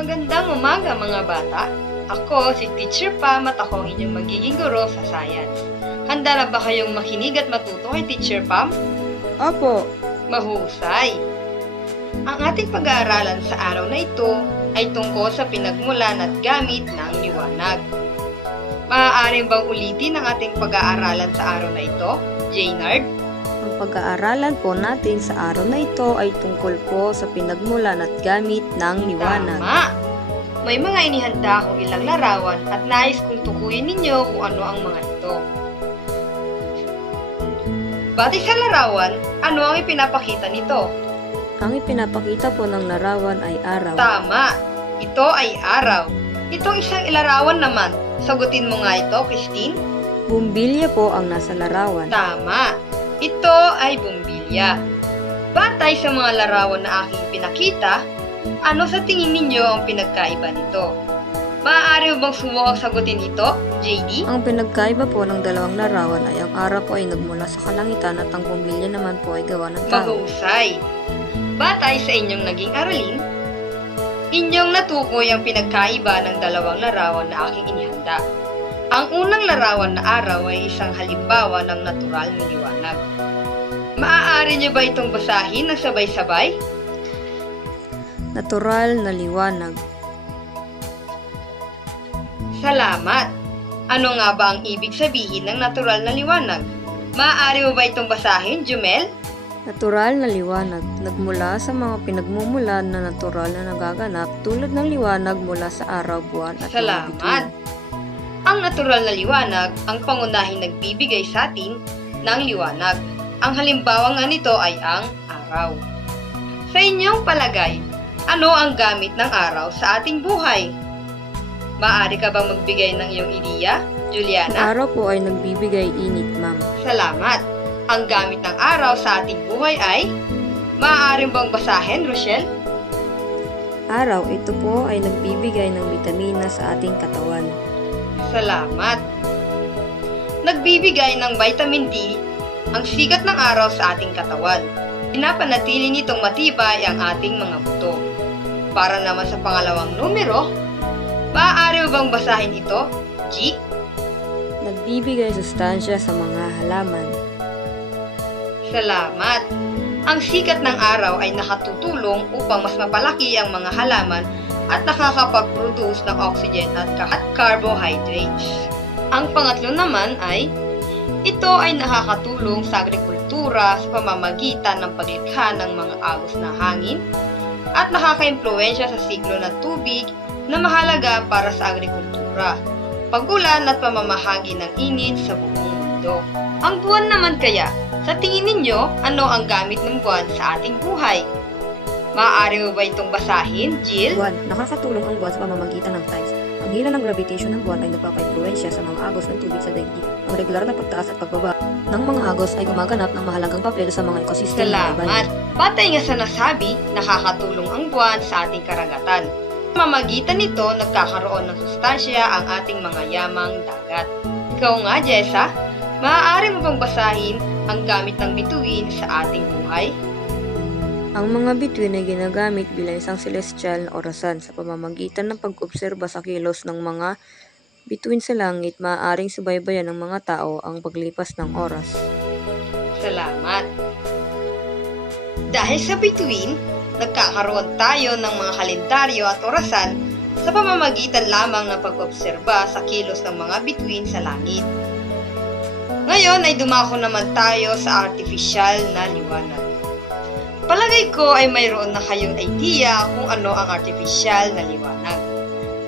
Magandang umaga mga bata. Ako si Teacher Pam at ako ang inyong magiging guro sa science. Handa na ba kayong makinig at matuto kay Teacher Pam? Opo. Mahusay! Ang ating pag-aaralan sa araw na ito ay tungkol sa pinagmulan at gamit ng liwanag. Maaaring bang ulitin ang ating pag-aaralan sa araw na ito, Jaynard? Ang pag-aaralan po natin sa araw na ito ay tungkol po sa pinagmulan at gamit ng liwanag. Tama! May mga inihanda akong ilang larawan at nais kong tukuyin ninyo kung ano ang mga ito. Batay sa larawan, ano ang ipinapakita nito? Ang ipinapakita po ng larawan ay araw. Tama! Ito ay araw. Itong isang ilarawan naman. Sagutin mo nga ito, Christine. Bumbilya po ang nasa larawan. Tama! Ito ay bumbilya. Batay sa mga larawan na aking pinakita, ano sa tingin ninyo ang pinagkaiba nito? Maaari mo bang subukang sagutin ito, JD? Ang pinagkaiba po ng dalawang larawan ay ang araw po ay nagmula sa kalangitan at ang bumbilya naman po ay gawa ng tao. Mahusay! Batay sa inyong naging aralin, inyong natukoy ang pinagkaiba ng dalawang larawan na aking inihanda. Ang unang larawan na araw ay isang halimbawa ng natural na liwanag. Maaari niyo ba itong basahin ng sabay-sabay? Natural na liwanag. Salamat! Ano nga ba ang ibig sabihin ng natural na liwanag? Maaari mo ba itong basahin, Jumel? Natural na liwanag. Nagmula sa mga pinagmumulan na natural na nagaganap tulad ng liwanag mula sa araw, buwan at mga Salamat! bituin. Ang natural na liwanag ang pangunahing nagbibigay sa atin ng liwanag. Ang halimbawa nga nito ay ang araw. Sa inyong palagay, ano ang gamit ng araw sa ating buhay? Maaari ka bang magbigay ng iyong ideya, Ang Juliana? araw po ay nagbibigay init, ma'am. Salamat! Ang gamit ng araw sa ating buhay ay... Maaari bang basahin, Rochelle? Araw, ito po ay nagbibigay ng bitamina sa ating katawan. Salamat! Nagbibigay ng vitamin D ang sikat ng araw sa ating katawan. Pinapanatili nitong matibay ang ating mga buto. Para naman sa pangalawang numero, maaari mo bang basahin ito, G? Nagbibigay sustansya sa mga halaman. Salamat! Ang sikat ng araw ay nakatutulong upang mas mapalaki ang mga halaman at nakakapag-produce ng oxygen at carbohydrates. Ang pangatlo naman ay, ito ay nakakatulong sa agrikultura sa pamamagitan ng paglikha ng mga agos na hangin at nakaka-impluwensya sa siklo ng tubig na mahalaga para sa agrikultura, pagulan at pamamahagi ng init sa buong mundo. Ang buwan naman kaya, sa tingin ninyo, ano ang gamit ng buwan sa ating buhay? Maaari mo ba itong basahin, Jill? Buwan. Nakakatulong ang buwan sa pamamagitan ng tides. Ang hila ng gravitation ng buwan ay nagpapa-impluwensya sa mga agos ng tubig sa daigdig. Ang regular na pagtaas at pagbaba ng mga agos ay gumaganap ng mahalagang papel sa mga ekosistema ng Salamat! bayan. Batay nga sa nasabi, nakakatulong ang buwan sa ating karagatan. Sa pamamagitan nito, nagkakaroon ng sustansya ang ating mga yamang dagat. Ikaw nga, Jessa, maaari mo bang basahin ang gamit ng bituin sa ating buhay? Ang mga bituin ay ginagamit bilang isang celestial na orasan sa pamamagitan ng pag-obserba sa kilos ng mga bituin sa langit. Maaaring subaybayan ng mga tao ang paglipas ng oras. Salamat! Dahil sa bituin, nagkakaroon tayo ng mga kalendaryo at orasan sa pamamagitan lamang ng pag-obserba sa kilos ng mga bituin sa langit. Ngayon ay dumako naman tayo sa artificial na liwanag. Palagay ko ay mayroon na kayong idea kung ano ang artificial na liwanag.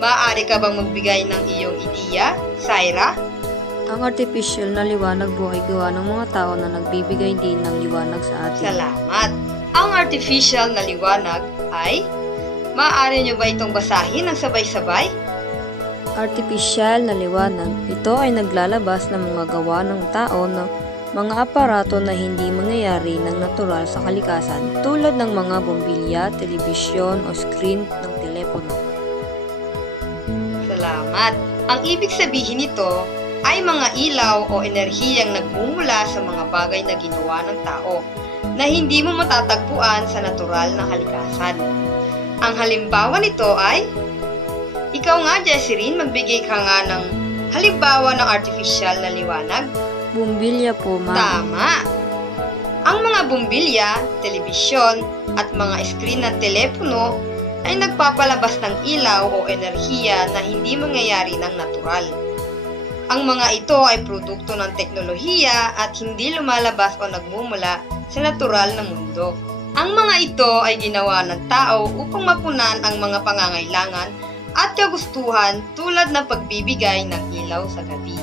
Maaari ka bang magbigay ng iyong ideya, Syra? Ang artificial na liwanag po ay gawa ng mga tao na nagbibigay din ng liwanag sa atin. Salamat! Ang artificial na liwanag ay... Maaari nyo ba itong basahin ng sabay-sabay? Artificial na liwanag. Ito ay naglalabas ng mga gawa ng tao na mga aparato na hindi mangyayari ng natural sa kalikasan tulad ng mga bombilya, telebisyon o screen ng telepono. Salamat! Ang ibig sabihin nito ay mga ilaw o enerhiyang nagmumula sa mga bagay na ginawa ng tao na hindi mo matatagpuan sa natural na kalikasan. Ang halimbawa nito ay, ikaw nga Jesserine, magbigay ka nga ng halimbawa ng artificial na liwanag. Bumbilya po, ma'am. Tama! Ang mga bumbilya, telebisyon, at mga screen ng telepono ay nagpapalabas ng ilaw o enerhiya na hindi mangyayari ng natural. Ang mga ito ay produkto ng teknolohiya at hindi lumalabas o nagmumula sa natural na mundo. Ang mga ito ay ginawa ng tao upang mapunan ang mga pangangailangan at kagustuhan tulad ng pagbibigay ng ilaw sa gabi.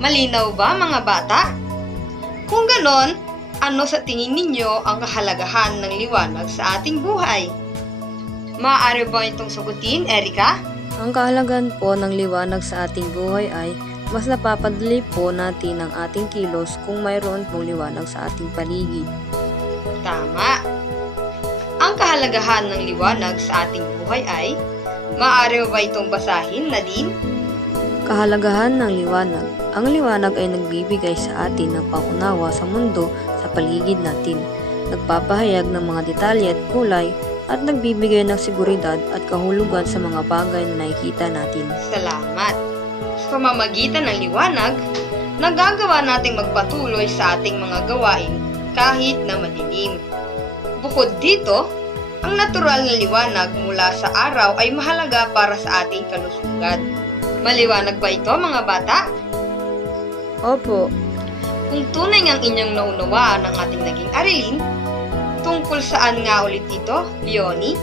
Malinaw ba mga bata? Kung ganon, ano sa tingin ninyo ang kahalagahan ng liwanag sa ating buhay? Maaari ba itong sagutin, Erica? Ang kahalagahan po ng liwanag sa ating buhay ay mas napapadali po natin ang ating kilos kung mayroon pong liwanag sa ating paligid. Tama! Ang kahalagahan ng liwanag sa ating buhay ay, maaari ba itong basahin, Nadine? Kahalagahan ng liwanag. Ang liwanag ay nagbibigay sa atin ng pangunawa sa mundo sa paligid natin, nagpapahayag ng mga detalye at kulay, at nagbibigay ng seguridad at kahulugan sa mga bagay na nakikita natin. Salamat! Sa pamamagitan ng liwanag, nagagawa nating magpatuloy sa ating mga gawain kahit na madilim. Bukod dito, ang natural na liwanag mula sa araw ay mahalaga para sa ating kalusugan. Maliwanag ba ito mga bata? Opo, Kung tunay ngang inyong naunawaan ang ating naging aralin, tungkol saan nga ulit ito, Leonie?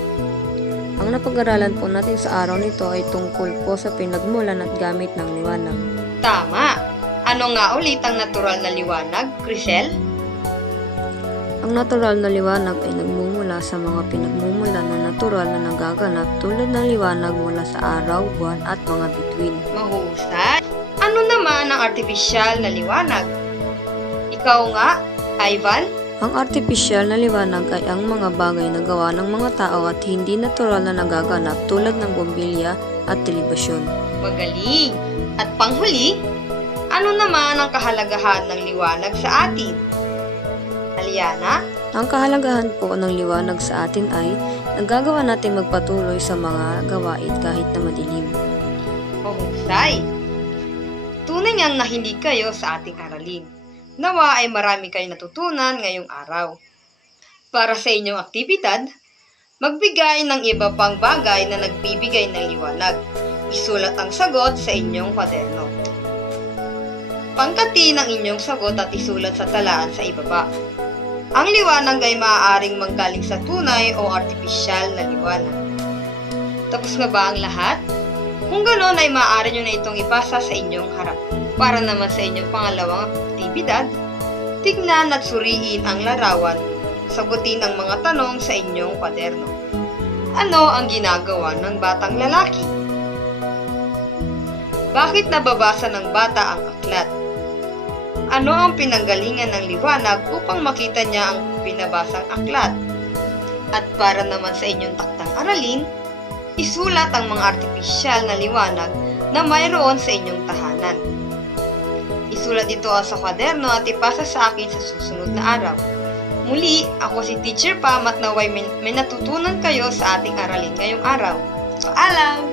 ang napag-aralan po natin sa araw nito ay tungkol po sa pinagmulan at gamit ng liwanag. Tama! Ano nga ulit ang natural na liwanag, Crisel? Ang natural na liwanag ay nagmumula sa mga pinagmumulan na natural na nagaganap tulad ng liwanag mula sa araw, buwan at mga bituin. Mahusay! Ano naman ang artificial na liwanag? Ikaw nga, Ivan? Ang artipisyal na liwanag ay ang mga bagay na gawa ng mga tao at hindi natural na nagaganap tulad ng bombilya at telebisyon. Magaling! At panghuli, ano naman ang kahalagahan ng liwanag sa atin? Aliana? Ang kahalagahan po ng liwanag sa atin ay nagagawa natin magpatuloy sa mga gawain kahit na madilim. Mahusay! Tunay ngang nahilig kayo sa ating aralin. Nawa ay marami kayong natutunan ngayong araw. Para sa inyong aktibidad, magbigay ng iba pang bagay na nagbibigay ng liwanag. Isulat ang sagot sa inyong kwaderno. Pangkatin ang inyong sagot at isulat sa talaan sa ibaba. Ang liwanag ay maaaring manggaling sa tunay o artipisyal na liwanag. Tapos na ba ang lahat? Kung ganoon ay maaari nyo na itong ipasa sa inyong harap. Para naman sa inyong pangalawang aktibidad, tignan at suriin ang larawan, sagutin ang mga tanong sa inyong kwaderno. Ano ang ginagawa ng batang lalaki? Bakit nababasa ng bata ang aklat? Ano ang pinanggalingan ng liwanag upang makita niya ang pinabasang aklat? At para naman sa inyong taktang aralin, isulat ang mga artipisyal na liwanag na mayroon sa inyong tahanan. Isulat ito sa kwaderno at ipasa sa akin sa susunod na araw. Muli, ako si Teacher Pam at naway may natutunan kayo sa ating aralin ngayong araw. Paalam!